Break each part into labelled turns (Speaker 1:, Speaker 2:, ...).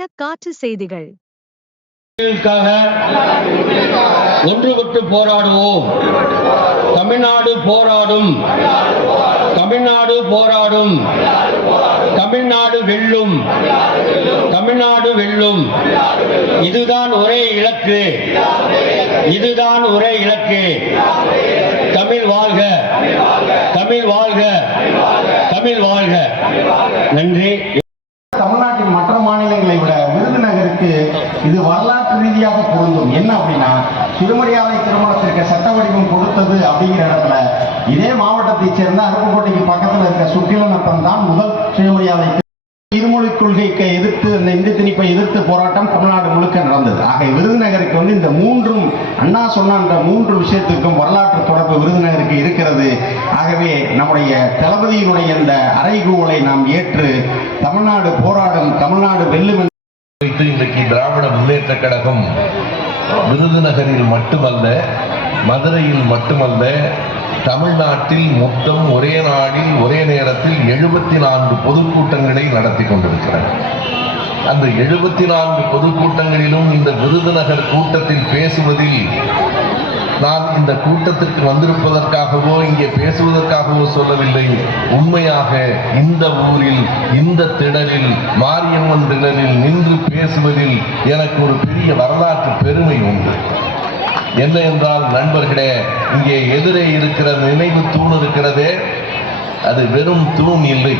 Speaker 1: பயண காற்று செய்திகள்.
Speaker 2: ஒன்றுபட்டு போராடுவோம். தமிழ்நாடு போராடும். தமிழ்நாடு போராடும். தமிழ்நாடு வெல்லும். தமிழ்நாடு வெல்லும். இதுதான் ஒரே இலக்கு. இதுதான் ஒரே இலக்கு. தமிழ் வாழ்க. தமிழ் வாழ்க. தமிழ் வாழ்க. நன்றி
Speaker 3: தமிழ்நாட்டின் மற்ற மாநிலங்களை விட விருதுநகருக்கு இது வரலாற்று ரீதியாக என்ன அப்படின்னா திருமணியாலை திருமணத்திற்கு சட்ட வடிவம் கொடுத்தது அப்படிங்கிற இடத்துல இதே மாவட்டத்தைச் சேர்ந்த அருப்புக்கோட்டைக்கு பக்கத்தில் இருக்க சுக்கிலநத்தம் தான் முதல் சுயமரியாதை இருமொழி கொள்கைக்கு எதிர்த்து அந்த இந்தி திணிப்பை எதிர்த்து போராட்டம் தமிழ்நாடு முழுக்க நடந்தது. ஆக விருதுநகருக்கு வந்து இந்த மூன்றும் அண்ணா சொன்ன அந்த மூன்று விஷயத்துக்கும் வரலாற்று தொடர்பு விருதுநகருக்கு இருக்கிறது. ஆகவே நம்முடைய தளபதியினுடைய இந்த அறைகூவலை நாம் ஏற்று தமிழ்நாடு போராடும் தமிழ்நாடு வெல்லும் என்ற
Speaker 4: வைத்து இன்றைக்கு திராவிட முன்னேற்ற கழகம் விருதுநகரில் மட்டுமல்ல மதுரையில் மட்டுமல்ல தமிழ்நாட்டில் மொத்தம் ஒரே நாளில் ஒரே நேரத்தில் எழுபத்தி நான்கு பொதுக்கூட்டங்களை நடத்தி கொண்டிருக்கிறார். அந்த எழுபத்தி நான்கு பொதுக்கூட்டங்களிலும் இந்த விருதுநகர் கூட்டத்தில் பேசுவதில் நான் இந்த கூட்டத்திற்கு வந்திருப்பதற்காகவோ இங்கே பேசுவதற்காகவோ சொல்லவில்லை. உண்மையாக இந்த ஊரில் இந்த திடலில் மாரியம்மன் திடலில் நின்று பேசுவதில் எனக்கு ஒரு பெரிய வரலாற்று பெருமை உண்டு. என்ன என்றால் நண்பர்களே இங்கே எதிரே இருக்கிற நினைவு தூண் இருக்கிறதே அது வெறும் தூண் இல்லை.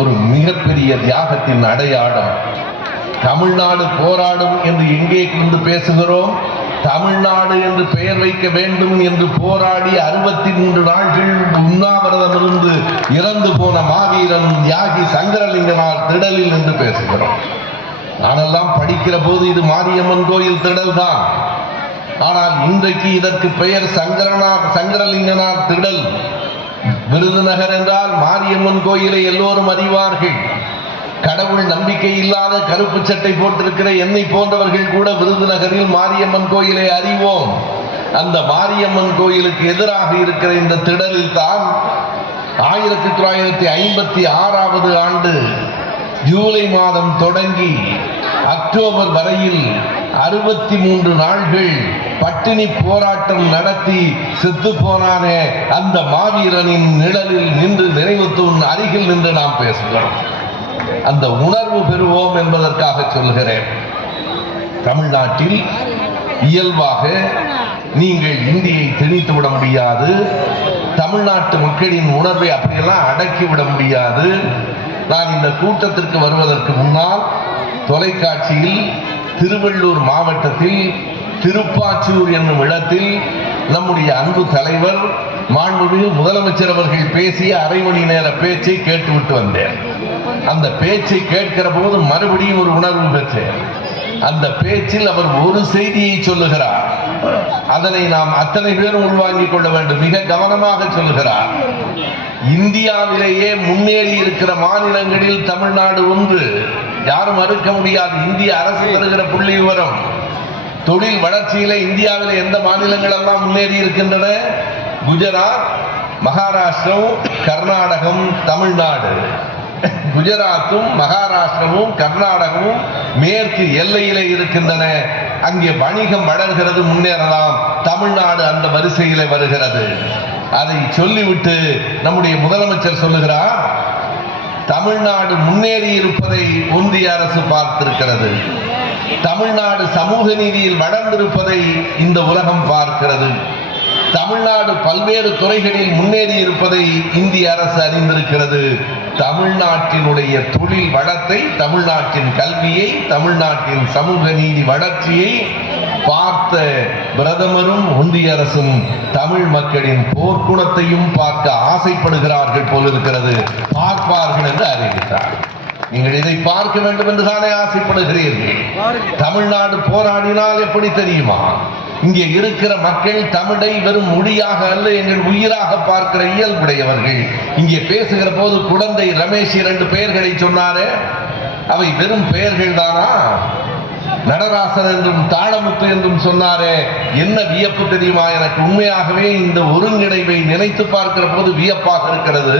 Speaker 4: ஒரு மிகப்பெரிய தியாகத்தின் அடையாளம். தமிழ்நாடு போராடும் என்று எங்கே கொண்டு பேசுகிறோம்? தமிழ்நாடு என்று பெயர் வைக்க வேண்டும் என்று போராடி அறுபத்தி மூன்று நாட்கள் உண்ணாவிரதம் இருந்து இறந்து போன மாவீரன் தியாகி சங்கரலிங்கனார் திடலில் என்று பேசுகிறோம். நானெல்லாம் படிக்கிற போது இது மாரியம்மன் கோயில் திடல் தான். ஆனால் இன்றைக்கு இதற்கு பெயர் சங்கரனார் சங்கரலிங்கனார் திடல். விருதுநகர் என்றால் மாரியம்மன் கோயிலை எல்லோரும் அறிவார்கள். கடவுள் நம்பிக்கை இல்லாத கருப்பு சட்டை போட்டிருக்கிற என்னை போன்றவர்கள் கூட விருதுநகரில் மாரியம்மன் கோயிலை அறிவோம். அந்த மாரியம்மன் கோயிலுக்கு எதிராக இருக்கிற இந்த திடலில் தான் ஆயிரத்தி தொள்ளாயிரத்தி ஐம்பத்தி ஆறாவது ஆண்டு ஜூலை மாதம் தொடங்கி அக்டோபர் வரையில் அறுபத்தி மூன்று நாள்கள் பட்டினி போராட்டம் நடத்தி செத்து போனானே. அந்த மாவீரனின் நிழலில் நின்று நினைவு தூண் அருகில் நின்று நாம் பேசுகிறோம். அந்த உணர்வு பெறுவோம் என்பதற்காக சொல்கிறேன். தமிழ்நாட்டில் இயல்பாக நீங்கள் இந்தியை திணித்து விட முடியாது. தமிழ்நாட்டு மக்களின் உணர்வை அப்படியெல்லாம் அடக்கி விட முடியாது. நான் இந்த கூட்டத்திற்கு வருவதற்கு முன்னால் தொலைக்காட்சியில் திருவள்ளூர் மாவட்டத்தில் திருப்பாச்சூர் என்னும் இடத்தில் நம்முடைய அன்பு தலைவர் மாண்புமிகு முதலமைச்சர் அவர்கள் பேசிய அரை மணி நேர பேச்சை கேட்டுவிட்டு வந்தேன். அந்த பேச்சை கேட்கிற போது மறுபடியும் ஒரு உணர்வு பெற்றேன். அந்த பேச்சில் அவர் ஒரு செய்தியை சொல்லுகிறார். அதனை நாம் அத்தனை பேரும் உள்வாங்கிக் கொள்ள வேண்டும். மிக கவனமாக சொல்லுகிறார். இந்தியாவிலேயே முன்னேறி இருக்கிற மாநிலங்களில் தமிழ்நாடு ஒன்று. யாரும் மறுக்க முடியாது. இந்திய அரசு தருகிற புள்ளி விவரம். தொழில் வளர்ச்சியில இந்தியாவில் எந்த மாநிலங்கள் எல்லாம் முன்னேறி இருக்கின்றன? குஜராத் மகாராஷ்டிரம் கர்நாடகம் தமிழ்நாடு. குஜராத்தும் மகாராஷ்டிரமும் கர்நாடகமும் மேற்கு எல்லையிலே இருக்கின்றன. அங்கே வணிகம் வளர்கிறது முன்னேறலாம். தமிழ்நாடு அந்த வரிசையில வருகிறது. அதை சொல்லிவிட்டு நம்முடைய முதலமைச்சர் சொல்லுகிறார் தமிழ்நாடு முன்னேறி இருப்பதை ஒன்றிய அரசு பார்த்திருக்கிறது. தமிழ்நாடு சமூக நீதியில் வளர்ந்திருப்பதை இந்த உலகம் பார்க்கிறது. தமிழ்நாடு பல்வேறு துறைகளில் முன்னேறி இருப்பதை இந்திய அரசு அறிந்திருக்கிறது. தமிழ்நாட்டினுடைய தொழில் வளத்தை தமிழ்நாட்டின் கல்வியை தமிழ்நாட்டின் சமூக நீதி வளர்ச்சியை பார்த்த பிரதமரும் ஒன்றிய அரசும் தமிழ் மக்களின் போர்க்குணத்தையும் பார்க்க ஆசைப்படுகிறார்கள் போலிருக்கிறது பார்ப்பார்கள் என்று அறிவித்தார். நீங்கள் இதை பார்க்க வேண்டும் என்று தானே ஆசைப்படுகிறீர்கள். தமிழ்நாடு போராடினால் எப்படி தெரியுமா? இங்கே இருக்கிற மக்கள் தமிழை வெறும் மொழியாக அல்ல எங்கள் உயிராக பார்க்கிற இயல்புடையவர்கள். இங்கே பேசுகிற போது குழந்தை ரமேஷ் இரண்டு பெயர்களை சொன்னாரே அவை வெறும் பெயர்கள் தானா? நடராசன் என்றும் தாளமுத்து என்றும் சொன்னாரே என்ன வியப்பு தெரியுமா? எனக்கு உண்மையாகவே இந்த ஒருங்கிணைவை நினைத்து பார்க்கிற போது வியப்பாக இருக்கிறது.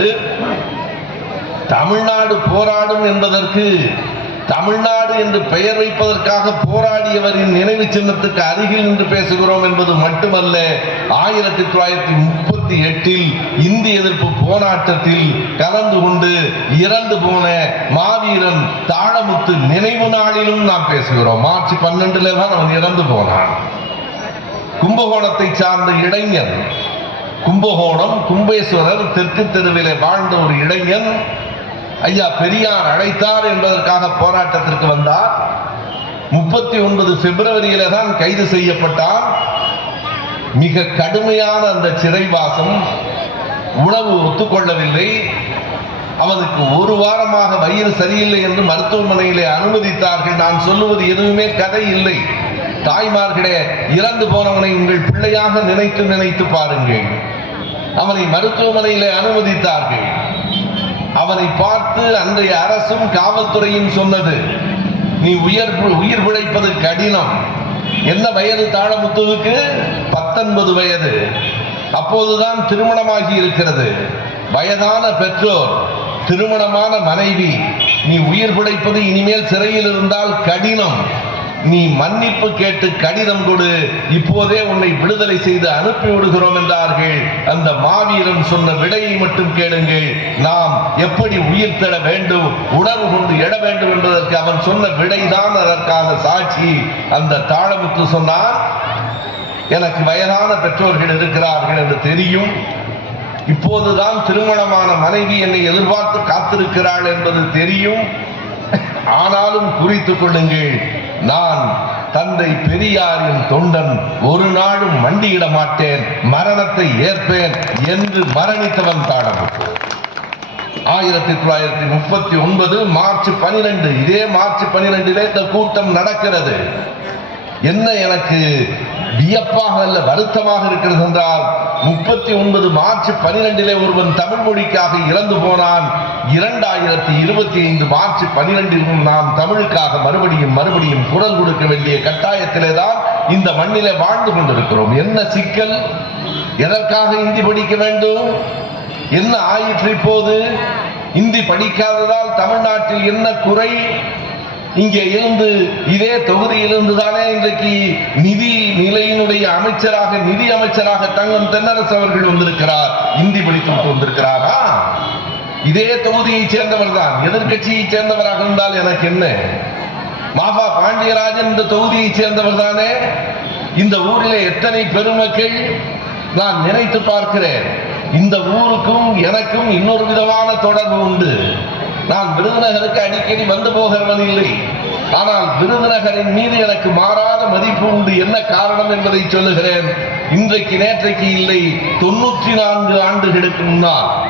Speaker 4: தமிழ்நாடு போராடும் என்பதற்கு தமிழ்நாடு என்று பெயர் வைப்பதற்காக போராடியவரின் நினைவு சின்னத்துக்கு அருகில் நின்று பேசுகிறோம் என்பது மட்டுமல்ல ஆயிரத்தி தொள்ளாயிரத்தி முப்பத்தி எட்டில் இந்திய எதிர்ப்பு போராட்டத்தில் கலந்து கொண்டு இறந்து போன மாவீரன் தாழமுத்து நினைவு நாளிலும் நாம் பேசுகிறோம். மார்ச் பன்னெண்டுல தான் அவன் இறந்து போனான். கும்பகோணத்தை சார்ந்த இளைஞன் கும்பகோணம் கும்பேஸ்வரர் தெற்கு தெருவிலே வாழ்ந்த ஒரு இளைஞன் ஐயா பெரியார் அழைத்தார் என்பதற்காக போராட்டத்திற்கு வந்தார். முப்பத்தி ஒன்பது பிப்ரவரியில தான் கைது செய்யப்பட்டார். மிக கடுமையான அந்த சிறைவாசம் உணவு ஒத்துக்கொள்ளவில்லை. அவனுக்கு ஒரு வாரமாக வயிறு சரியில்லை என்று மருத்துவமனையிலே அனுமதித்தார்கள். நான் சொல்லுவது எதுவுமே கதை இல்லை. தாய்மார்களே இறந்து போனவனை உங்கள் பிள்ளையாக நினைத்து நினைத்து பாருங்கள். அவனை மருத்துவமனையிலே அனுமதித்தார்கள். அவனை பார்த்து அன்றைய அரசும் காவல்துறையும் சொன்னது நீ உயர் உயிர் பிழைப்பது கடினம். என்ன வயது தாழமுத்துவுக்கு பத்தொன்பது வயது. அப்போதுதான் திருமணமாகி இருக்கிறது. வயதான பெற்றோர் திருமணமான மனைவி நீ உயிர் பிழைப்பது இனிமேல் சிறையில் இருந்தால் கடினம். நீ மன்னிப்பு கேட்டு கடிதம் கொடு. இப்போதே உன்னை விடுதலை செய்து அனுப்பி விடுகிறோம் என்றார்கள். அந்த மாவீரன் சொன்ன விடையை மட்டும் கேளுங்கள். நாம் எப்படி உயிர் தர வேண்டும் உணர்வு கொண்டு எட வேண்டும் என்பதற்கு அவன் சொன்ன விடைதான் அதற்கான சாட்சி. அந்த தாழமுத்து சொன்னான் எனக்கு வயதான பெற்றோர்கள் இருக்கிறார்கள் என்று தெரியும். இப்போதுதான் திருமணமான மனைவி என்னை எதிர்பார்த்து காத்திருக்கிறாள் என்பது தெரியும். ஆனாலும் குறித்துக் கொள்ளுங்கள். நான் தந்தை பெரியாரின் தொண்டன் ஒரு நாளும் மண்டியிட மாட்டேன். மரணத்தை ஏற்பேன் என்று மரணித்தவன் தாழமுத்து ஆயிரத்தி தொள்ளாயிரத்தி முப்பத்தி ஒன்பது மார்ச் பனிரெண்டு. இதே மார்ச் பனிரெண்டிலே இந்த கூட்டம் நடக்கிறது. என்ன எனக்கு வியப்பாக அல்ல வருத்தமாக இருக்கிறது என்றால் முப்பத்தி ஒன்பது மார்ச் பனிரெண்டிலே ஒருவன் தமிழ் மொழிக்காக இறந்து போனான். இரண்டாயிரத்தி இருபத்தி ஐந்து மார்ச் பனிரெண்டிலும் நாம் தமிழுக்காக மறுபடியும் மறுபடியும் குரல் கொடுக்க வேண்டிய கட்டாயத்திலே தான் இந்த மண்ணிலே வாழ்ந்து கொண்டிருக்கிறோம். என்ன சிக்கல்? எதற்காக இந்தி படிக்க வேண்டும்? என்ன ஆயிற்று இப்போது? இந்தி படிக்காததால் தமிழ்நாட்டில் என்ன குறை? இங்கே இருந்து இதே தொகுதியிலிருந்து தானே இன்றைக்கு நிதி நிலையினுடைய அமைச்சராக நிதி அமைச்சராக தங்கம் தென்னரசு அவர்கள் வந்திருக்கிறார். இந்தி படித்து வந்திருக்கிறாரா இதே தொகுதியைச் சேர்ந்தவர் தான் எதிர்கட்சியைச் சேர்ந்தவராக இருந்தால் எனக்கு என்ன? மாபா பாண்டியராஜன் இந்த தொகுதியைச் சேர்ந்தவர் தானே இந்த ஊரிலே எத்தனை பெருமக்கள் நான் நினைத்து பார்க்கிறேன். இந்த ஊருக்கும் எனக்கும் இன்னொரு விதமான தொடர்பு உண்டு. நான் விருதுநகருக்கு அடிக்கடி வந்து போகிறவன் இல்லை. ஆனால் விருதுநகரின் மீது எனக்கு மாறாத மதிப்பு உண்டு. என்ன காரணம் என்பதை சொல்லுகிறேன். இன்றைக்கு நேற்றைக்கு இல்லை. தொண்ணூற்றி நான்கு ஆண்டுகளுக்கு முன்னால்.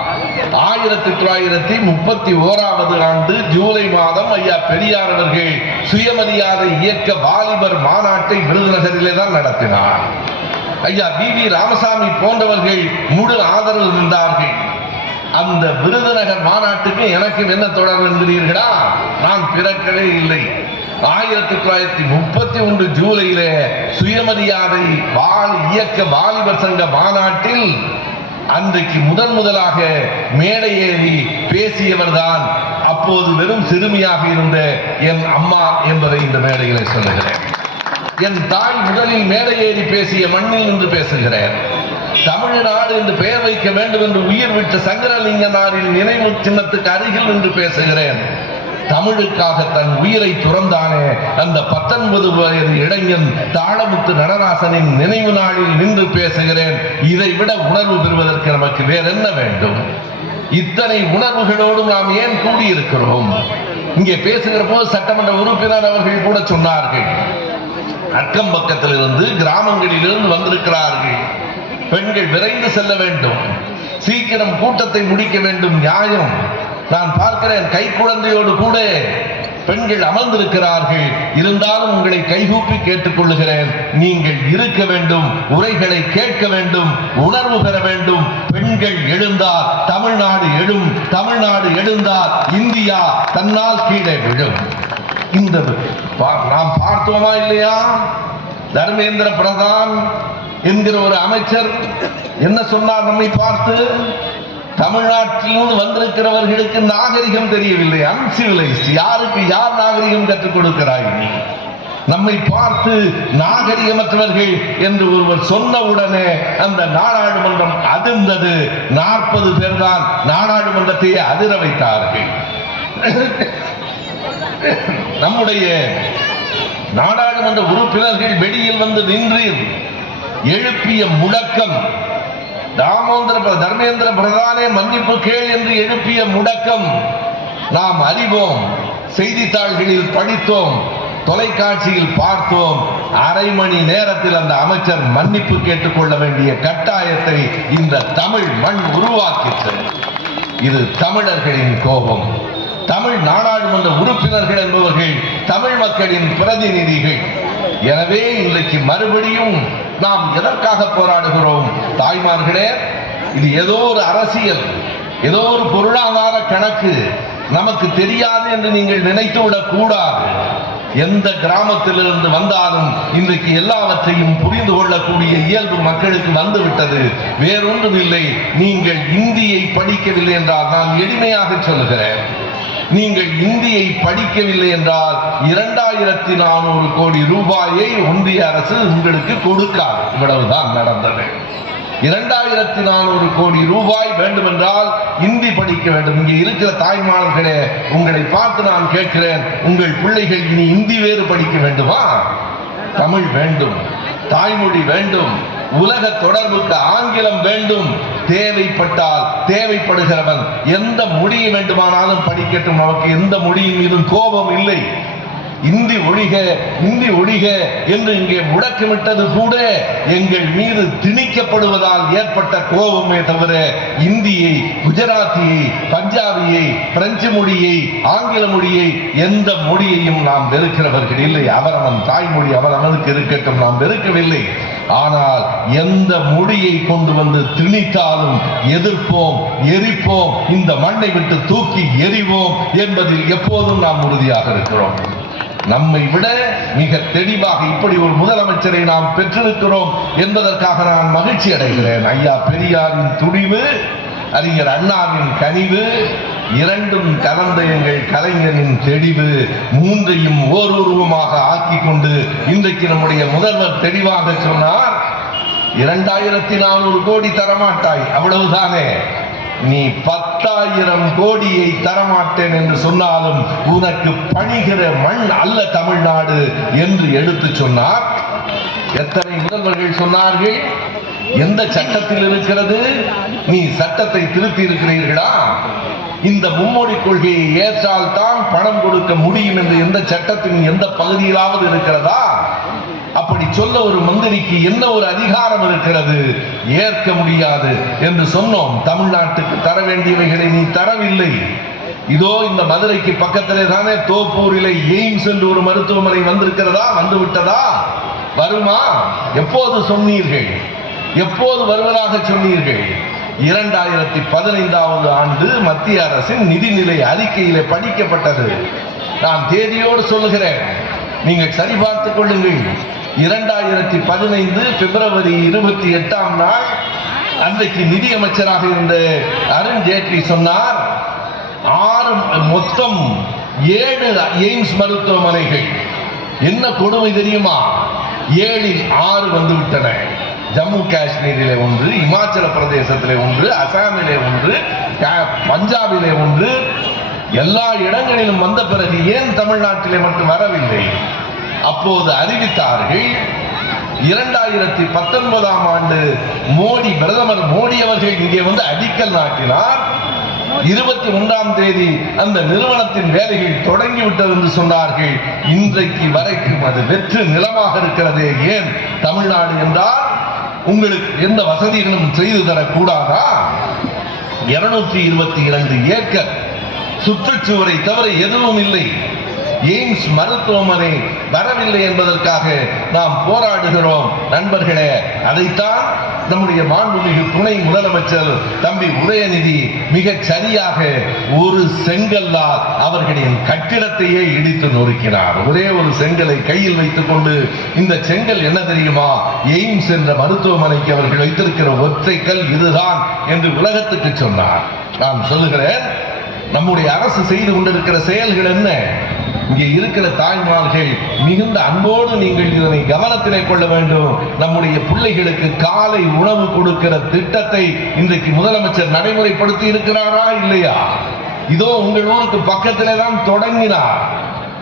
Speaker 4: ஆயிரத்தி தொள்ளாயிரத்தி முப்பத்தி ஓராவது ஆண்டு ஜூலை மாதம் ஐயா பெரியார் அவர்கள் சுயமரியாதை இயக்க வாலிபர் மாநாட்டை விருதுநகரிலே தான் நடத்தினார். ஐயா பி வி ராமசாமி போன்றவர்கள் முழு ஆதரவு இருந்தார்கள் அந்த விருதுநகர் மாநாட்டுக்கு எனக்கு என்ன தொடர்பு என்கிறீர்களா? நான் பிறக்கவே இல்லை. ஆயிரத்தி தொள்ளாயிரத்தி முப்பத்தி ஒன்று ஜூலையிலே சுயமரியாதை வால் இயக்க வாலிபர் சங்க மாநாட்டில் அன்றைக்கு முதன் முதலாக மேடை ஏறி பேசியவர்தான் அப்போது வெறும் சிறுமியாக இருந்த என் அம்மா என்பதை இந்த மேடையிலே சொல்லுகிறேன். என் தாய் முதலில் மேடை ஏறி பேசிய மண்ணில் நின்று பேசுகிறேன். தமிழ்நாடு என்று பெயர் வைக்க வேண்டும் என்று உயிர் விட்ட சங்கரலிங்கனாரின் நினைவு சின்னத்துக்கு அருகில் நின்று பேசுகிறேன். தமிழுக்காக தன் உயிரை துறந்தானே. அந்த பத்தொன்பது வயது இளைஞன் தாளமுத்து நடராசனின் நினைவு நாளில் நின்று பேசுகிறேன். இதைவிட உணர்வு பெறுவதற்கு நமக்கு வேற என்ன வேண்டும்? இத்தனை உணர்வுகளோடு நாம் ஏன் கூடியிருக்கிறோம்? இங்கே பேசுகிற போது சட்டமன்ற உறுப்பினர் அவர்கள் கூட சொன்னார்கள். அக்கம் பக்கத்திலிருந்து கிராமங்களிலிருந்து வந்திருக்கிறார்கள். பெண்கள் விரைந்து செல்ல வேண்டும். சீக்கிரம் கூட்டத்தை முடிக்க வேண்டும். நியாயம். நான் பார்க்கிறேன் கை குழந்தையோடு கூட பெண்கள் அமர்ந்திருக்கிறார்கள். இருந்தாலும் உங்களை கைகூப்பி கேட்டுக்கொள்ளுகிறேன். நீங்கள் இருக்க வேண்டும் உரைகளை கேட்க வேண்டும் உணர்வு பெற வேண்டும். பெண்கள் எழுந்தால் தமிழ்நாடு எழும் தமிழ்நாடு எழுந்தால் இந்தியா தன்னால் கீழே விழும். இந்த நாம் பார்த்தோமா இல்லையா? தர்மேந்திர பிரதான் என்கிற ஒரு அமைச்சர் என்ன சொன்னார் நம்மை பார்த்து? தமிழ்நாட்டிலும் வந்திருக்கிறவர்களுக்கு நாகரிகம் தெரியவில்லை. அன்சிவிலைஸ்ட் யாருக்கு யார் நாகரிகம் கற்றுக் கொடுக்கிறாய்? நீ நம்மை பார்த்து நாகரிகமற்றவர்கள் என்று ஒருவர் சொன்னவுடனே அந்த நாடாளுமன்றம் அதிர்ந்தது. நாற்பது பேர் தான் நாடாளுமன்றத்தையே அதிர வைத்தார்கள். நம்முடைய நாடாளுமன்ற உறுப்பினர்கள் வெளியில் வந்து நின்று எழுப்பிய முழக்கம் தாமோதர தர்மேந்திர பிரதானே மன்னிப்பு கேள் என்று எழுப்பிய முடக்கம் நாம் அறிவோம். செய்தித்தாள்களில் படித்தோம். தொலைக்காட்சியில் பார்த்தோம். அரை மணி நேரத்தில் அந்த அமைச்சர் மன்னிப்பு கேட்டுக்கொள்ள வேண்டிய கட்டாயத்தை இந்த தமிழ் மண் உருவாக்கிற்று. இது தமிழர்களின் கோபம். தமிழ் நாடாளுமன்ற உறுப்பினர்கள் என்பவர்கள் தமிழ் மக்களின் பிரதிநிதிகள். எனவே இன்றைக்கு மறுபடியும் நாம் எதற்காக போராடுகிறோம்? தாய்மார்களே இது ஏதோ ஒரு அரசியல் ஏதோ ஒரு பொருளாதார கணக்கு. நமக்கு தெரியாது என்று நீங்கள் நினைத்து விடக் கூடாது எந்த கிராமத்திலிருந்து வந்தாலும் இன்றைக்கு எல்லாவற்றையும் புரிந்து கொள்ளக்கூடிய இயல்பு மக்களுக்கு வந்துவிட்டது. வேறொன்றும் இல்லை நீங்கள் இந்தியை படிக்கவில்லை என்றால் நான் எளிமையாக சொல்கிறேன் நீங்கள் இந்தியை படிக்கவில்லை என்றால் இரண்டாயிரத்தி நானூறு கோடி ரூபாயை ஒன்றிய அரசு உங்களுக்கு கொடுக்காது. இவ்வளவுதான் நடந்தது. இரண்டாயிரத்தி நானூறு கோடி ரூபாய் வேண்டுமென்றால் இந்தி படிக்க வேண்டும். இங்கே இருக்கிற தாய்மார்களே உங்களை பார்த்து நான் கேட்கிறேன். உங்கள் பிள்ளைகள் இனி இந்தி வேறு படிக்க வேண்டுமா? தமிழ் வேண்டும். தாய்மொழி வேண்டும். உலக தொடர்புக்கு ஆங்கிலம் வேண்டும். தேவைப்பட்டால் தேவைப்படுகிறவன் எந்த மொழி வேண்டுமானாலும் படிக்கட்டும். நமக்கு எந்த மொழியின் மீதும் கோபம் இல்லை. இந்தி ஒழிக இந்தி ஒழிக என்று இங்கே முழக்கமிட்டது கூட எங்கள் மீது திணிக்கப்படுவதால் ஏற்பட்ட கோபமே தவிர இந்தியை குஜராத்தியை பஞ்சாபியை பிரெஞ்சு மொழியை ஆங்கில மொழியை எந்த மொழியையும் நாம் வெறுக்கிறவர்கள் இல்லை. அவரவன் தாய்மொழி அவரவனுக்கு இருக்கட்டும். நாம் வெறுக்கவில்லை. ஆனால் எந்த மொழியை கொண்டு வந்து திணித்தாலும் எதிர்ப்போம் எரிப்போம் இந்த மண்ணை விட்டு தூக்கி எரிவோம் என்பதில் எப்போதும் நாம் உறுதியாக இருக்கிறோம். நம்மை விட மிக தெளிவாக இப்படி ஒரு முதலமைச்சரை நாம் பெற்றிருக்கிறோம் என்பதற்காக நான் மகிழ்ச்சி அடைகிறேன் ஐயா பெரியாரின் துணிவு அறிஞர் அண்ணாவின் கனிவு இரண்டும் கலந்த எங்கள் கலைஞரின் தெளிவு மூன்றையும் ஓர் உருவமாக ஆக்கிக் கொண்டு இன்றைக்கு நம்முடைய முதல்வர் தெளிவாக சொன்னார் இரண்டாயிரத்தி நானூறு கோடி தரமாட்டாய் அவ்வளவுதானே? நீ பத்தாயிரம் கோடியை தரமாட்டேன் என்று சொன்னாலும் உனக்கு பணிகிற மண் அல்ல தமிழ்நாடு என்று எடுத்து சொன்னார். எத்தனை முதல்வர்கள் சொன்னார்கள்? எந்த சட்டத்தில் இருக்கிறது? நீ சட்டத்தை திருத்தி இருக்கிறீர்களா? இந்த மும்மொழி கொள்கையை ஏற்றால் தான் பணம் கொடுக்க முடியும் என்று எந்த சட்டத்தின் எந்த பகுதியிலாவது இருக்கிறதா? அப்படி சொல்ல ஒரு மந்திரிக்கு என்ன ஒரு அதிகாரம் இருக்கிறது? ஏற்க முடியாது என்று சொன்னோம். தமிழ்நாட்டுக்கு தர வேண்டியவைகளை நீ தரவில்லை. இதோ இந்த மதுரைக்கு பக்கத்திலே தானே தோப்பூரிலே எய்ம்ஸ் என்று ஒரு மருத்துவமனை வந்திருக்கிறதா? வந்து விட்டதா வருமா? எப்போது சொன்னீர்கள்? எப்போது வருவதாக சொன்னீர்கள்? இரண்டாயிரத்தி பதினைந்தாவது ஆண்டு மத்திய அரசின் நிதிநிலை அறிக்கையிலே படிக்கப்பட்டது. நான் தேதியோடு சொல்லுகிறேன். நீங்கள் சரிபார்த்துக் கொள்ளுங்கள். இரண்டாயிரத்தி பதினைந்து பிப்ரவரி இருபத்தி எட்டாம் நாள் அன்றைக்கு நிதி அமைச்சராக இருந்த அருண் ஜேட்லி சொன்னார் ஆறு மொத்தம் ஏழு எய்ம்ஸ் மருத்துவமனைகள். என்ன கொடுமை தெரியுமா? ஏழில் ஆறு வந்துவிட்டன. ஜம்மு காஷ்மீரிலே ஒன்று இமாச்சல பிரதேசத்திலே ஒன்று அசாமிலே ஒன்று பஞ்சாபிலே ஒன்று. எல்லா இடங்களிலும் வந்த பிறகு ஏன் தமிழ்நாட்டிலே மட்டும் வரவில்லை? அப்போது அறிவித்தார்கள் இரண்டாயிரத்தி பத்தொன்பதாம் ஆண்டு மோடி பிரதமர் மோடி அவர்கள் இங்கே வந்து அடிக்கல் நாட்டினார். இருபத்தி ஒன்றாம் தேதி அந்த நிறுவனத்தின் வேலைகள் தொடங்கிவிட்டது என்று சொன்னார்கள். இன்றைக்கு வரைக்கும் அது வெற்று நிலமாக இருக்கிறதே. ஏன்? தமிழ்நாடு என்றால் உங்களுக்கு எந்த வசதிகளும் செய்து தரக்கூடாதா? இருநூற்றி இருபத்தி இரண்டு ஏக்கர். சுற்றுச்சுவரை தவிர எதுவும் இல்லை. எய்ம்ஸ் மருத்துவமனை வரவில்லை என்பதற்காக நாம் போராடுகிறோம். நண்பர்களே அதைத்தான் நம்முடைய மாண்புமிகு துணை முதலமைச்சர் தம்பி உதயநிதி மிகச் சரியாக ஒரு செங்கல்லால் அவர்களின் கட்டிடத்தையே இடித்து நொறுக்கினார். ஒரே ஒரு செங்கலை கையில் வைத்துக் கொண்டு இந்த செங்கல் என்ன தெரியுமா? எய்ம்ஸ் என்ற மருத்துவமனைக்கு அவர்கள் வைத்திருக்கிற ஒற்றை கல் இதுதான் என்று உலகத்துக்கு சொன்னார். நான் சொல்லுகிறேன் நம்முடைய அரசு செய்து கொண்டிருக்கிற செயல்கள் என்ன? இங்கே இருக்கிற தாய்மார்கள் மிகுந்த அன்போடு நீங்கள் இதனை கவனத்திலே கொள்ள வேண்டும். நம்முடைய பிள்ளைகளுக்கு காலை உணவு கொடுக்கிற திட்டத்தை இன்றைக்கு முதலமைச்சர் நடைமுறைப்படுத்தி இருக்கிறாரா இல்லையா? இதோ உங்கள் ஊருக்கு பக்கத்திலே தான் தொடங்கினார்.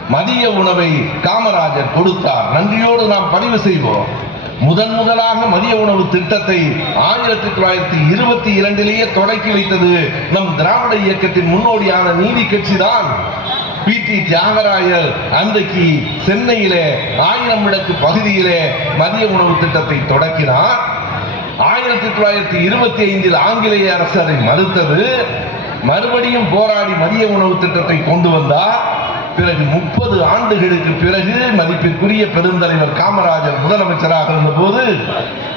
Speaker 4: மதிய உணவை காமராஜர் கொடுத்தார். நன்றியோடு நாம் பதிவு செய்வோம். முதன் முதலாக மதிய உணவு திட்டத்தை ஆயிரத்தி தொள்ளாயிரத்தி இருபத்தி இரண்டிலேயே தொடக்கி வைத்தது நம் திராவிட இயக்கத்தின் முன்னோடியான நீதி கட்சிதான். பி டி தியாகராயர் அன்றைக்கு சென்னையிலே ஆயிரம் விளக்கு பகுதியிலே மதிய உணவு திட்டத்தை தொடக்கினார். ஆயிரத்தி தொள்ளாயிரத்தி இருபத்தி ஐந்தில் ஆங்கிலேய அரசு அதை மறுத்தது. மறுபடியும் போராடி மதிய உணவு திட்டத்தை கொண்டு வந்தார். பிறகு முப்பது ஆண்டுகளுக்கு பிறகு மதிப்பிற்குரிய பெருந்தலைவர் காமராஜர் முதலமைச்சராக இருந்தபோது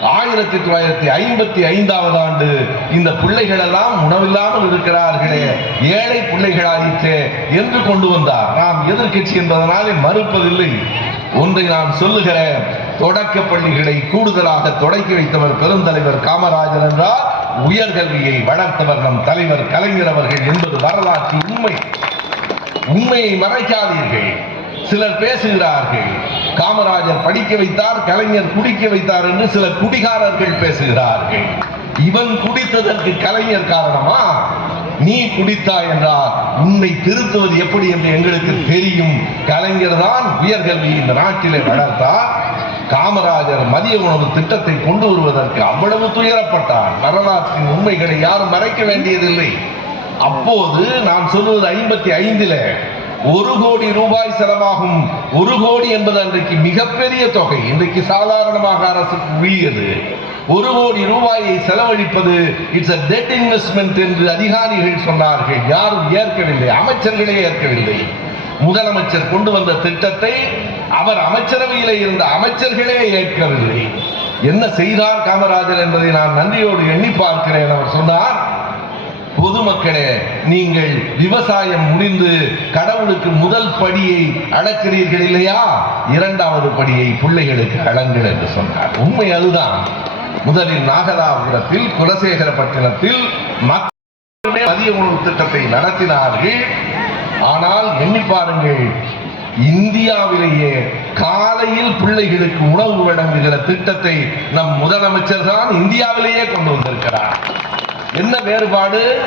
Speaker 4: ஆயிரத்தி தொள்ளாயிரத்தி ஐம்பத்தி ஐந்தாவது ஆண்டு இந்த பிள்ளைகள் எல்லாம் உணவில்லாமல் இருக்கிறார்களே ஏழை பிள்ளைகளாயிற்றே என்று கொண்டு வந்தார். நாம் எதிர்க்கட்சி என்பதனாலே மறுப்பதில்லை. ஒன்றை நான் சொல்லுகிறேன். தொடக்க பள்ளிகளை கூடுதலாக தொடக்கி வைத்தவர் பெருந்தலைவர் காமராஜர் என்றால் உயர்கல்வியை வளர்த்தவர் நம் தலைவர் கலைஞர் அவர்கள் என்பது வரலாற்று உண்மை. உண்மையை மறைக்காதீர்கள். சிலர் பேசுகிறார்கள். காமராஜர் படிக்க வைத்தார் கலைஞர் குடிக்க வைத்தார் என்று சில குடிகாரர்கள் பேசுகிறார்கள். இவன் குடித்ததற்கு கலைஞர் காரணமா? நீ குடித்தா என்றால் உன்னை திருத்துவது எப்படி என்று எங்களுக்கு தெரியும். கலைஞர் தான் உயர்கல்வி இந்த நாட்டிலே வளர்த்தார் காமராஜர் மதிய உணவு திட்டத்தை கொண்டு வருவதற்கு அவ்வளவு துயரப்பட்டார் வரலாற்றின் உண்மைகளை யாரும் மறைக்க வேண்டியதில்லை. அப்போது நான் சொல்வது ஐம்பத்தி ஐந்துல ஒரு கோடி ரூபாய் செலவாகும் ஒரு கோடி என்பது அன்றைக்கு மிகப்பெரிய தொகை இன்றைக்கு சாதாரணமாக அரசுக்கு உரியது. ஒரு கோடி ரூபாயை செலவழிப்பது இட்ஸ் அ டெட் இன்வெஸ்ட்மெண்ட் என்று அதிகாரிகள் சொன்னார்கள். யாரும் ஏற்கவில்லை அமைச்சர்களே ஏற்கவில்லை. முதலமைச்சர் கொண்டு வந்த திட்டத்தை அவர் அமைச்சரவையில் இருந்த அமைச்சர்களே ஏற்கவில்லை. என்ன செய்தார் காமராஜர் என்பதை நான் நன்றியோடு எண்ணி பார்க்கிறேன் அவர் சொன்னார். பொதுமக்களே நீங்கள் விவசாயம் முடிந்து கடவுளுக்கு முதல் படியை அடக்கிறீர்கள் இல்லையா? இரண்டாவது படியை பிள்ளைகளுக்கு அளங்கள் என்று சொன்னார். உண்மை அதுதான். முதலில் நாகலாபுரத்தில் குலசேகரப்பட்டினத்தில் மக்களுமே மதிய உணவு திட்டத்தை நடத்தினார்கள். ஆனால் எண்ணி பாருங்கள் இந்தியாவிலேயே காலையில் பிள்ளைகளுக்கு உணவு வழங்குகிற திட்டத்தை நம் முதலமைச்சர் தான் இந்தியாவிலேயே கொண்டு வந்திருக்கிறார். என்ன வேறுபாடு?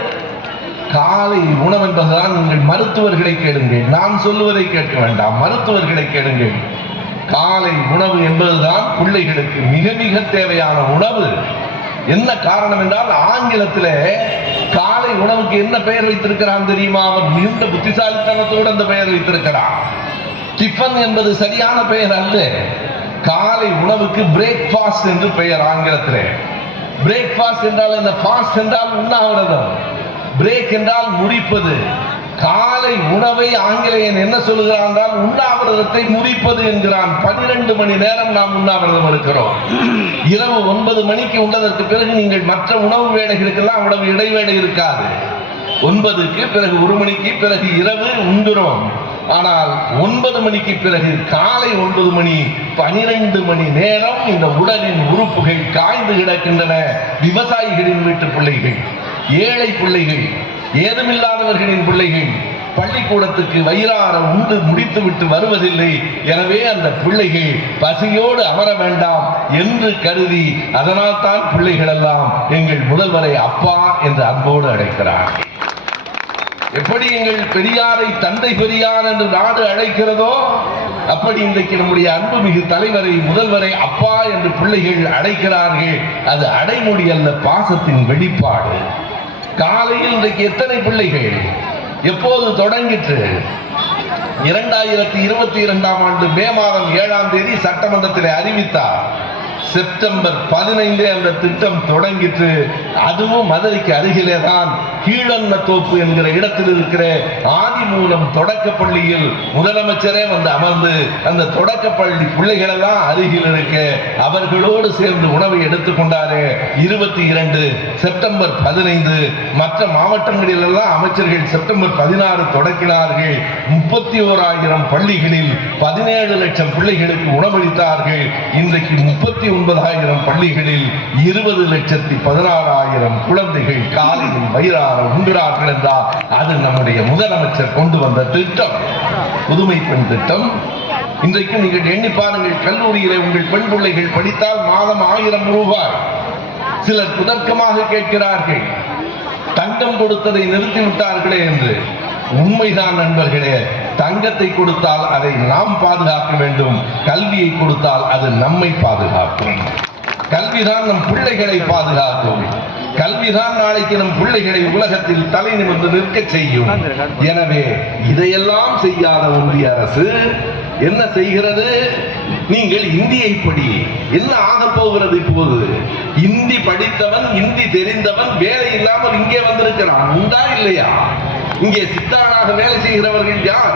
Speaker 4: காலை உணவு என்பதுதான் நீங்கள் மருத்துவர்களை கேளுங்கள். நான் சொல்லுவதை கேட்க வேண்டாம். மருத்துவர்களை கேளுங்கள். காலை உணவு என்பதுதான் பிள்ளைகளுக்கு மிக மிக தேவையான உணவு. என்ன காரணம் என்றால் ஆங்கிலத்தில் காலை உணவுக்கு என்ன பெயர் வைத்திருக்கிறான் தெரியுமா? அவன் மிகுந்த புத்திசாலித்தனத்தோடு அந்த பெயர் வைத்திருக்கிறான். டிஃபன் என்பது சரியான பெயர் அல்ல. காலை உணவுக்கு பிரேக்ஃபாஸ்ட் என்று பெயர் ஆங்கிலத்திலே. பிரேக்ஃபாஸ்ட் என்றால் இந்த ஃபாஸ்ட் என்றால் உண்ணாவிரதம். பிரேக் என்றால் முடிப்பது. காலை உணவை ஆங்கிலேயன் என்ன சொல்லுகிறான் என்றால் உண்ணாவிரதத்தை முடிப்பது என்கிறான். பன்னிரண்டு மணி நேரம் நாம் உண்ணாவிரதம் இருக்கிறோம் இரவு ஒன்பது மணிக்கு உண்டதற்கு பிறகு நீங்கள் மற்ற உணவு வேலைகளுக்கெல்லாம் அவ்வளவு இடைவேளை இருக்காது. ஒன்பதுக்கு பிறகு ஒரு மணிக்கு பிறகு இரவு உண்கிறோம். ஆனால் ஒன்பது மணிக்கு பிறகு காலை ஒன்பது மணி பனிரெண்டு மணி நேரம் இந்த உடலின் உறுப்புகள் காய்ந்து கிடக்கின்றன. விவசாயிகளின் வீட்டு பிள்ளைகள் ஏழை பிள்ளைகள் ஏதுமில்லாதவர்களின் பிள்ளைகள் பள்ளிக்கூடத்துக்கு வயிறார உண்டு முடித்துவிட்டு வருவதில்லை. எனவே அந்த பிள்ளைகள் பசியோடு அமர வேண்டாம் என்று கருதி அதனால் தான் எங்கள் முதல்வரை அப்பா என்று அன்போடு அழைக்கிறார். எப்படி எங்கள் பெரியாரை தந்தை பெரியார் என்று நாடு அழைக்கிறதோ அப்படி இன்றைக்கு நம்முடைய அன்புமிகு தலைவரை முதல்வரை அப்பா என்று பிள்ளைகள் அழைக்கிறார்கள். அது அடைமொழி அல்ல பாசத்தின் வெளிப்பாடு. காலையில் இன்றைக்கு எத்தனை பிள்ளைகள்? எப்போது தொடங்கிற்று? இரண்டாயிரத்தி இருபத்தி இரண்டாம் ஆண்டு மே மாதம் ஏழாம் தேதி சட்டமன்றத்தில் அறிவித்தார். செப்டம்பர் பதினைந்தே அந்த திட்டம் தொடங்கிற்று. அதுவும் மதுரைக்கு அருகிலே தான் கீழன்ன தோப்பு என்கிற இடத்தில் இருக்கிற ஆதிமூலம் தொடக்க பள்ளியில் முதலமைச்சரே வந்து அமர்ந்து அந்த தொடக்க பள்ளி பிள்ளைகளெல்லாம் அருகில் இருக்க அவர்களோடு சேர்ந்து உணவை எடுத்துக்கொண்டாரே இருபத்தி இரண்டு செப்டம்பர் பதினைந்து மற்ற மாவட்டங்களிலெல்லாம் அமைச்சர்கள் செப்டம்பர் பதினாறு தொடக்கினார்கள். முப்பத்தி ஓராயிரம் பள்ளிகளில் பதினேழு லட்சம் பிள்ளைகளுக்கு உணவளித்தார்கள். இன்றைக்கு முப்பத்தி ஒன்பதாயிரம் பள்ளிகளில் இருபது லட்சத்தி பதினாறாயிரம் குழந்தைகள் காலையில் வயிறார உண்கிறார்கள் என்றால் அது நம்முடைய முதலமைச்சர் கொண்டு வந்த திட்டம். புதுமை பெண் திட்டம். இன்றைக்கு நீங்கள் எண்ணி பாருங்கள் கல்லூரியிலே உங்கள் பெண் பிள்ளைகள் படித்தால் மாதம் ஆயிரம் ரூபாய். சிலர் குதர்க்கமாக கேட்கிறார்கள் தங்கம் கொடுத்ததை நிறுத்தி விட்டார்களே என்று. உண்மைதான் நண்பர்களே தங்கத்தை கொடுத்தால் அதை நாம் பாதுகாக்க வேண்டும். கல்வியை கொடுத்தால் அது நம்மை பாதுகாக்கும். கல்விதான் நம் பிள்ளைகளை பாதுகாக்கும். கல்விதான் நாளைக்கு நம் பிள்ளைகளை உலகத்தில் தலை நிமிர்ந்து நிற்க செய்யும். எனவே இதையெல்லாம் செய்யாத ஒன்றிய அரசு என்ன செய்கிறது? நீங்கள் இந்தியை படி என்ன ஆக போகிறது இப்போது? இந்தி படித்தவன் இந்தி தெரிந்தவன் வேலை இல்லாமல் இங்கே வந்திருக்கிறான் உண்டா இல்லையா? இங்கே சித்தாளாக வேலை செய்கிறவர்கள் யார்?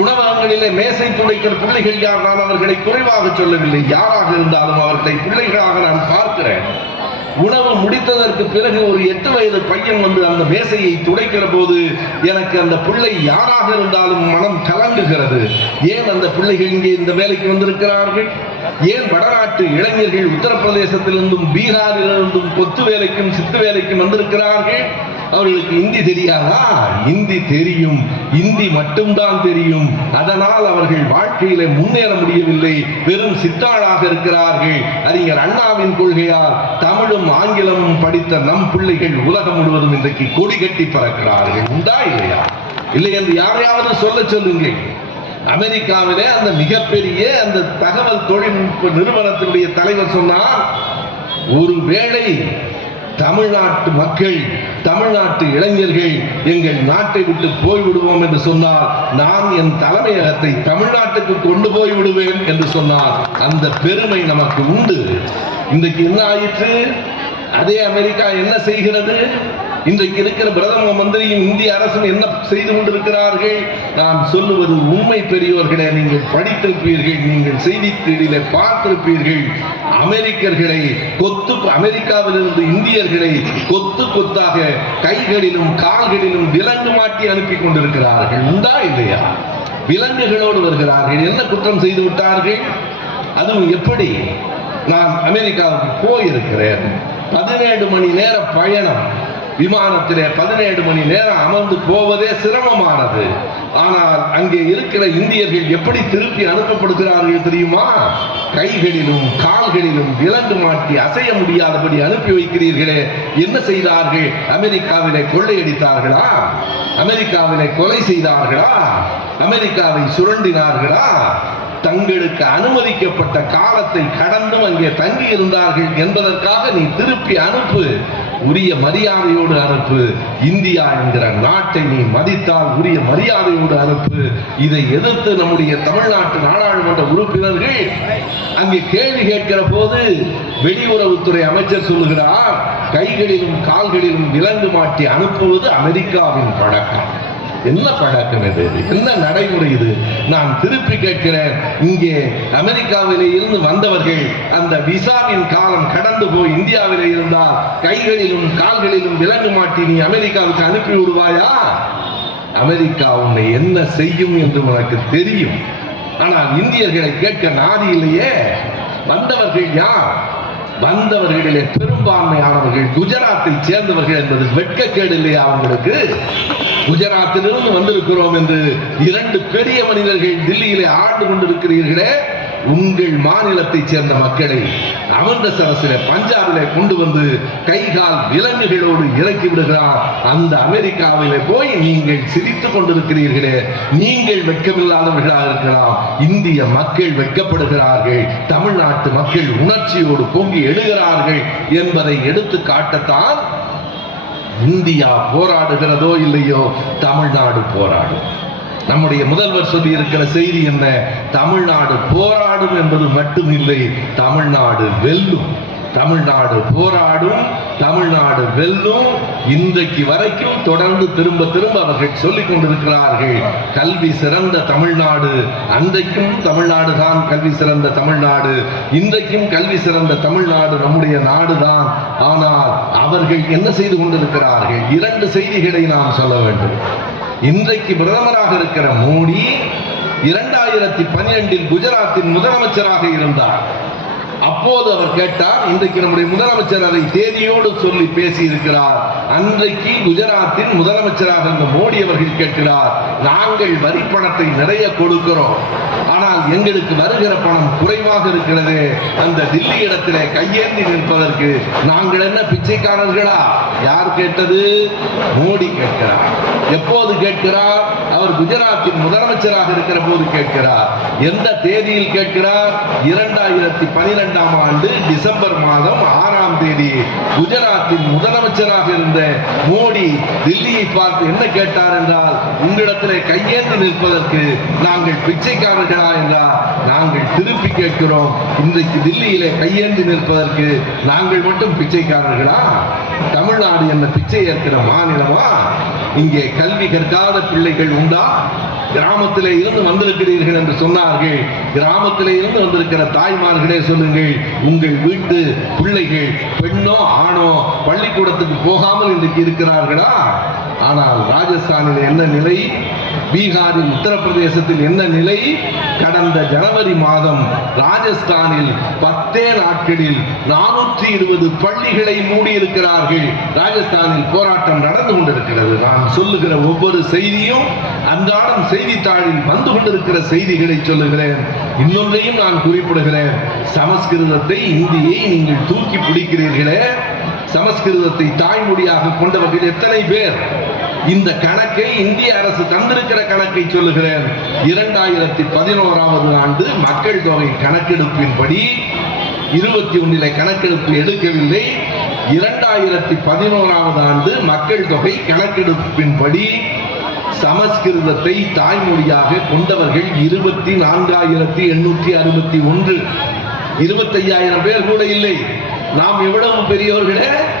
Speaker 4: உணவகங்களிலே மேசை துடைக்கிற பிள்ளைகள் யார்? நான் அவர்களை குறைவாக சொல்லவில்லை. யாராக இருந்தாலும் அவர்களை பிள்ளைகளாக நான் பார்க்கிறேன். உணவு முடித்ததற்கு பிறகு ஒரு எட்டு வயது பையன் வந்து அந்த மேசையை துடைக்கிற போது எனக்கு அந்த பிள்ளை யாராக இருந்தாலும் மனம் கலங்குகிறது. ஏன் அந்த பிள்ளைகள் இங்கே இந்த வேலைக்கு வந்திருக்கிறார்கள்? ஏன் வடநாட்டு இளைஞர்கள் உத்தரப்பிரதேசத்திலிருந்தும் பீகாரிலிருந்தும் கொத்து வேலைக்கும் சித்து வேலைக்கும் வந்திருக்கிறார்கள்? அவர்களுக்கு இந்தி தெரியாதா? இந்தி தெரியும். இந்தி மட்டும்தான் தெரியும். அதனால் அவர்கள் வாழ்க்கையில முன்னேற முடியவில்லை. வெறும் சித்தாளாக இருக்கிறார்கள். அறிஞர் அண்ணாவின் கொள்கையால் தமிழும் ஆங்கிலமும் படித்த நம் பிள்ளைகள் உலகம் முழுவதும் இன்றைக்கு கொடி கட்டி பறக்கிறார்கள். உண்டா இல்லையா? இல்லை என்று யாரையாவது சொல்ல சொல்லுங்கள். அமெரிக்காவிலே அந்த மிகப்பெரிய அந்த தகவல் தொழில்நுட்ப நிறுவனத்தினுடைய தலைவர் சொன்னார் ஒருவேளை தமிழ்நாட்டு மக்கள் தமிழ்நாட்டு இளைஞர்கள் எங்கள் நாட்டை விட்டு போய்விடுவோம் என்று சொன்னால் நான் என் தலைமையகத்தை தமிழ்நாட்டுக்கு கொண்டு போய் விடுவேன் என்று சொன்னார் அந்த பெருமை நமக்கு உண்டு. இன்றைக்கு என்ன ஆயிற்று? அதே அமெரிக்கா என்ன செய்கிறது? இன்றைக்கு இருக்கிற பிரதம மந்திரியும் இந்திய அரசும் என்ன செய்து கொண்டிருக்கிறார்கள்? நாம் சொல்லுவது உண்மை பெரியவர்களே நீங்கள் படித்திருப்பீர்கள் நீங்கள் செய்தி பார்த்திருப்பீர்கள். அமெரிக்கர்களை கொத்து அமெரிக்காவிலிருந்து இந்தியர்களை கொத்து கொத்தாக கைகளிலும் கால்களிலும் விலங்கு மாட்டி அனுப்பி கொண்டிருக்கிறார்கள். உண்டா இல்லையா? விலங்குகளோடு வருகிறார்கள். என்ன குற்றம் செய்து விட்டார்கள்? அதுவும் எப்படி? நான் அமெரிக்காவுக்கு போயிருக்கிறேன். பதினேழு மணி நேர பயணம். விமானத்திலே பதினேழு மணி நேரம் அமர்ந்து போவதே சிரமமானது. ஆனால் அங்கே இருக்கிற இந்தியர்கள் எப்படி திருப்பி அனுப்பப்படுகிறார்கள் தெரியுமா? கைகளிலும் கால்களிலும் விலங்கு மாட்டி அசைய முடியாதபடி அனுப்பி வைக்கிறீர்களே. என்ன செய்தார்கள்? அமெரிக்காவிலே கொள்ளையடித்தார்களா? அமெரிக்காவிலே கொலை செய்தார்களா? அமெரிக்காவை சுரண்டினார்களா? தங்களுக்கு அனுமதிக்கப்பட்ட காலத்தை கடந்தும் அங்கே தங்கி இருந்தார்கள் என்பதற்காக நீ திருப்பி அனுப்பு. உரிய மரியாதையோடு அனுப்பு. இந்தியா என்கிற நாட்டை நீ மதித்தால் உரிய மரியாதையோடு அனுப்பு. இதை எதிர்த்து நம்முடைய தமிழ்நாட்டு நாடாளுமன்ற உறுப்பினர்கள் அங்கே கேள்வி கேட்கிற போது வெளியுறவுத்துறை அமைச்சர் சொல்லுகிறார் கைகளிலும் கால்களிலும் விலங்கு மாட்டி அனுப்புவது அமெரிக்காவின் பழக்கம். என்ன பழக்கம் இது? என்ன நடைமுறை இது? நான் திருப்பி கேட்கிறேன். இங்கே அமெரிக்காவிலே இருந்து வந்தவர்கள் அந்த விசாவின் காலம் கடந்து போய் இந்தியாவிலே இருந்தால் கைகளிலும் கால்களிலும் விலங்கு மாட்டி நீ அமெரிக்காவுக்கு அனுப்பி விடுவாயா? அமெரிக்கா உன்னை என்ன செய்யும் என்று உனக்கு தெரியும். ஆனால் இந்தியர்களை கேட்க நாதி இல்லையே. வந்தவர்கள் யார்? வந்தவர்களிலே பெரும்பான்மையானவர்கள் குஜராத்தை சேர்ந்தவர்கள் என்பது வெட்கக்கேடு இல்லையா அவங்களுக்கு? குஜராத்திலிருந்து வந்திருக்கிறோம் என்று இரண்டு பெரிய மனிதர்கள் தில்லியிலே ஆண்டு கொண்டிருக்கிறீர்களே. உங்கள் மாநிலத்தைச் சேர்ந்த மக்களை அமிர்தசரசில பஞ்சாபிலே கொண்டு வந்து கை கால் விலங்குகளோடு இறக்கி விடுகிறார். அந்த அமெரிக்காவிலே போய் நீங்கள் சிரித்துக் கொண்டிருக்கிறீர்களே. நீங்கள் வெட்கமில்லாதவர்களாக இருக்கலாம். இந்திய மக்கள் வெட்கப்படுகிறார்கள். தமிழ்நாட்டு மக்கள் உணர்ச்சியோடு பொங்கி எழுகிறார்கள் என்பதை எடுத்து காட்டத்தான் இந்தியா போராடுகிறதோ இல்லையோ? தமிழ்நாடு போராடும். நம்முடைய முதல்வர் சொல்லி இருக்கிற செய்தி என்ன? தமிழ்நாடு போராடும் என்பது மட்டுமில்லை தமிழ்நாடு வெல்லும். தமிழ்நாடு போராடும் தமிழ்நாடு வெல்லும். இன்றைக்கு வரைக்கும் தொடர்ந்து திரும்ப திரும்ப அவர்கள் சொல்லிக் கொண்டிருக்கிறார்கள் கல்வி சிறந்த தமிழ்நாடு அன்றைக்கும் தமிழ்நாடு தான் கல்வி சிறந்த தமிழ்நாடு இன்றைக்கும் கல்வி சிறந்த தமிழ்நாடு நம்முடைய நாடுதான் ஆனால் அவர்கள் என்ன செய்து கொண்டிருக்கிறார்கள்? இரண்டு செய்திகளை நாம் சொல்ல வேண்டும். இன்றைக்கு பிரதமராக இருக்கிற மோடி இரண்டாயிரத்தி பன்னிரெண்டில் குஜராத்தின் முதலமைச்சராக இருந்தார். அப்போது அவர் கேட்டார் இன்றைக்கு நம்முடைய முதலமைச்சர் அதை தேதியோடு சொல்லி பேசி இருக்கிறார் அன்றைக்கு குஜராத்தின் முதலமைச்சராக இருந்த மோடி அவர்கள் கேட்கிறார் நாங்கள் வரி பணத்தை நிறைய கொடுக்கிறோம். ஆனால் எங்களுக்கு வருகிற பணம் குறைவாக இருக்கிறது. அந்த தில்லி இடத்திலே கையேந்தி நிற்பதற்கு நாங்கள் என்ன பிச்சைக்காரர்களா? யார் கேட்டது? மோடி கேட்கிறார். எப்போது கேட்கிறார்? அவர் குஜராத்தின் முதலமைச்சராக இருக்கிற போது கேட்கிறார். எந்த தேதியில் கேட்கிறார்? இரண்டாயிரத்தி பனிரெண்டாம் ஆண்டு டிசம்பர் மாதம் ஆறாம் தேதி. குஜராத்தின் முதலமைச்சராக இருந்த மோடி தில்லியை பார்த்து என்ன கேட்டார் என்றால் உங்களிடத்திலே கையேந்து நிற்பதற்கு நாங்கள் பிச்சைக்காரர்களா என்றார். நாங்கள் திருப்பி கேட்கிறோம். இன்றைக்கு தில்லியிலே கையேந்தி நிற்பதற்கு நாங்கள் மட்டும் பிச்சைக்காரர்களா? தமிழ்நாடு என்ன பிச்சை ஏற்கிற மாநிலமா? இங்கே கல்வி கற்காத பிள்ளைகள் உண்டா? கிராமத்திலே இருந்து வந்திருக்கிறீர்கள் என்று சொன்னார்கள். கிராமத்திலே இருந்து வந்திருக்கிற தாய்மார்களே சொல்லுங்கள் உங்கள் வீட்டு பிள்ளைகள் பெண்ணோ ஆணோ பள்ளிக்கூடத்துக்கு போகாமல் இன்றைக்கு இருக்கிறார்களா? ஆனால் ராஜஸ்தானில் என்ன நிலை? பீகாரில் உத்தரப்பிரதேசத்தில் என்ன நிலை? கடந்த ஜனவரி மாதம் ராஜஸ்தானில் பத்தே நாட்களில் நானூற்றி இருபது பள்ளிகளை மூடியிருக்கிறார்கள். ராஜஸ்தானில் போராட்டம் நடந்து கொண்டிருக்கிறது. நான் சொல்லுகிற ஒவ்வொரு செய்தியும் அன்றாடம் செய்தித்தாளில் வந்து கொண்டிருக்கிற செய்திகளை சொல்லுகிறேன். இன்னொன்றையும் நான் குறிப்பிடுகிறேன். சமஸ்கிருதத்தை இந்தியை நீங்கள் தூக்கி பிடிக்கிறீர்களே. சமஸ்கிருதத்தை தாய்மொழியாக கொண்டவர்கள் எத்தனை பேர்? இந்த கணக்கை இந்திய அரசு தந்திருக்கிற கணக்கை சொல்லுகிறேன். இரண்டாயிரத்தி பதினோராவது ஆண்டு மக்கள் தொகை கணக்கெடுப்பின்படி இருபத்தி ஒன்றில கணக்கெடுப்பு எடுக்கவில்லை. இரண்டாயிரத்தி பதினோராவது ஆண்டு மக்கள் தொகை கணக்கெடுப்பின்படி சமஸ்கிருதத்தை தாய்மொழியாக கொண்டவர்கள் இருபத்தி நான்காயிரத்தி எண்ணூற்றி அறுபத்தி ஒன்று இருபத்தையாயிரம் பேர் கூட இல்லை. நாம் எவ்வளவு பெரியவர்களே?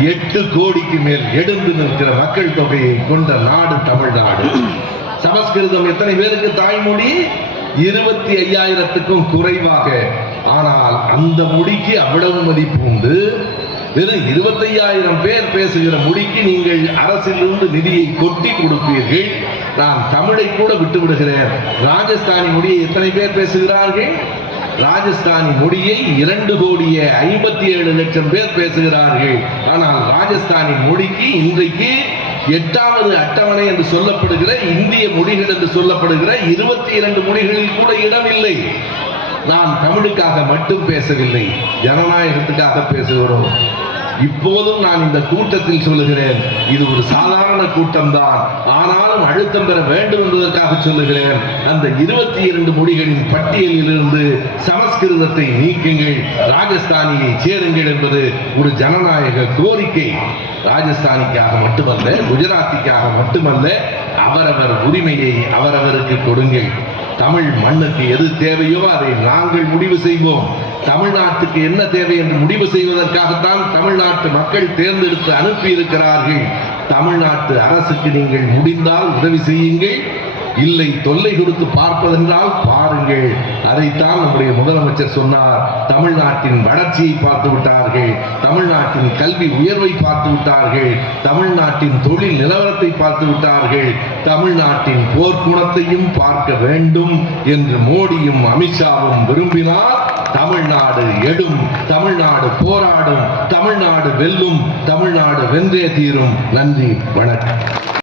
Speaker 4: எட்டு கோடிக்கு மேல் எடுந்து நிற்கிற மக்கள் தொகையை கொண்ட நாடு தமிழ்நாடு. சமஸ்கிருதம் எத்தனை பேருக்கு தாய்மொழி? இருபத்தி ஐயாயிரத்துக்கும் குறைவாக. ஆனால் அந்த மொழிக்கு அவ்வளவு மதிப்பு உண்டு. வெறும் இருபத்தையாயிரம் பேர் பேசுகிற மொழிக்கு நீங்கள் அரசிலிருந்து நிதியை கொட்டி கொடுப்பீர்கள். நான் தமிழை கூட விட்டு விடுகிறேன் ராஜஸ்தானி மொழியை எத்தனை பேர் பேசுகிறார்கள்? ராஜஸ்தானி மொழியை இரண்டு கோடியே ஐம்பத்தி ஏழு லட்சம் பேர் பேசுகிறார்கள். ஆனால் ராஜஸ்தானி மொழிக்கு இன்றைக்கு எட்டாவது அட்டவணை என்று சொல்லப்படுகிற இந்திய மொழிகள் என்று சொல்லப்படுகிற இருபத்தி இரண்டு மொழிகளில் கூட இடமில்லை. நான் தமிழுக்காக மட்டும் பேசவில்லை. ஜனநாயகத்துக்காக பேசுகிறோம். இப்போதும் நான் இந்த கூட்டத்தில் சொல்லுகிறேன். இது ஒரு சாதாரண கூட்டம்தான். ஆனாலும் அழுத்தம் பெற வேண்டும் என்பதற்காக சொல்லுகிறேன். அந்த இருபத்தி இரண்டு மொழிகளின் பட்டியலிலிருந்து சமஸ்கிருதத்தை நீக்குங்கள். ராஜஸ்தானியை சேருங்கள் என்பது ஒரு ஜனநாயக கோரிக்கை. ராஜஸ்தானிக்காக மட்டுமல்ல குஜராத்திக்காக மட்டுமல்ல அவரவர் உரிமையை அவரவருக்கு கொடுங்கள். தமிழ் மண்ணுக்கு எது தேவையோ அதை நாங்கள் முடிவு செய்வோம். தமிழ்நாட்டுக்கு என்ன தேவை என்று முடிவு செய்வதற்காகத்தான் தமிழ்நாட்டு மக்கள் தேர்ந்தெடுத்து அனுப்பி இருக்கிறார்கள் தமிழ்நாட்டு அரசுக்கு நீங்கள் முடிந்தால் உதவி செய்யுங்கள். இல்லை தொல்லை கொடுத்து பார்ப்பதென்றால் பாருங்கள். அதைத்தான் நம்முடைய முதலமைச்சர் சொன்னார். தமிழ்நாட்டின் வளர்ச்சியை பார்த்து விட்டார்கள். தமிழ்நாட்டின் கல்வி உயர்வை பார்த்து விட்டார்கள். தமிழ்நாட்டின் தொழில் நிலவரத்தை பார்த்து விட்டார்கள். தமிழ்நாட்டின் போர்க்குணத்தையும் பார்க்க வேண்டும் என்று மோடியும் அமித்ஷாவும் விரும்பினார் தமிழ்நாடு எடும் தமிழ்நாடு போராடும் தமிழ்நாடு வெல்லும் தமிழ்நாடு வென்றே தீரும். நன்றி வணக்கம்.